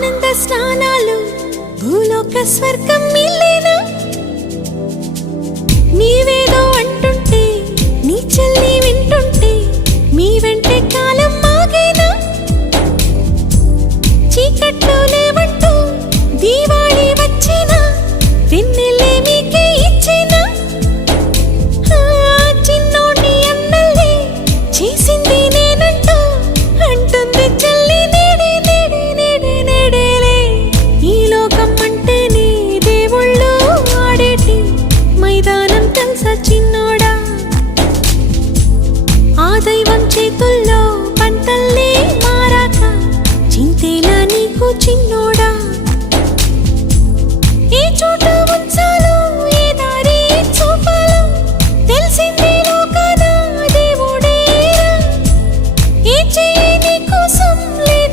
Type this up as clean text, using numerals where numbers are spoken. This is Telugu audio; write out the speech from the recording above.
ఆనంద స్నానాలు భూలోక స్వర్గం మిల్లేనా నీవేదో అంటుంటే నీ చెల్లి వింటుంటే మీ వెంటే కాలం మాగేనా చీకట్లో లేవంటూ దీవాళి వచ్చినా వెన్నెలే మీకే ఇచ్చినా చిన్నోడి అన్నల్ని చేసింది నేనంటూ అంటుంది చెల్లి నేడే నేడే నేడే నేడేలే ఈ లోకం అంటేనే దేవుళ్ళు ఆడేటి మైదానం తెలుసా చిన్నోడా ఆ దైవం చేతుల్లో పంటల్లే మారాక చింతేలా నీకు చిన్నోడా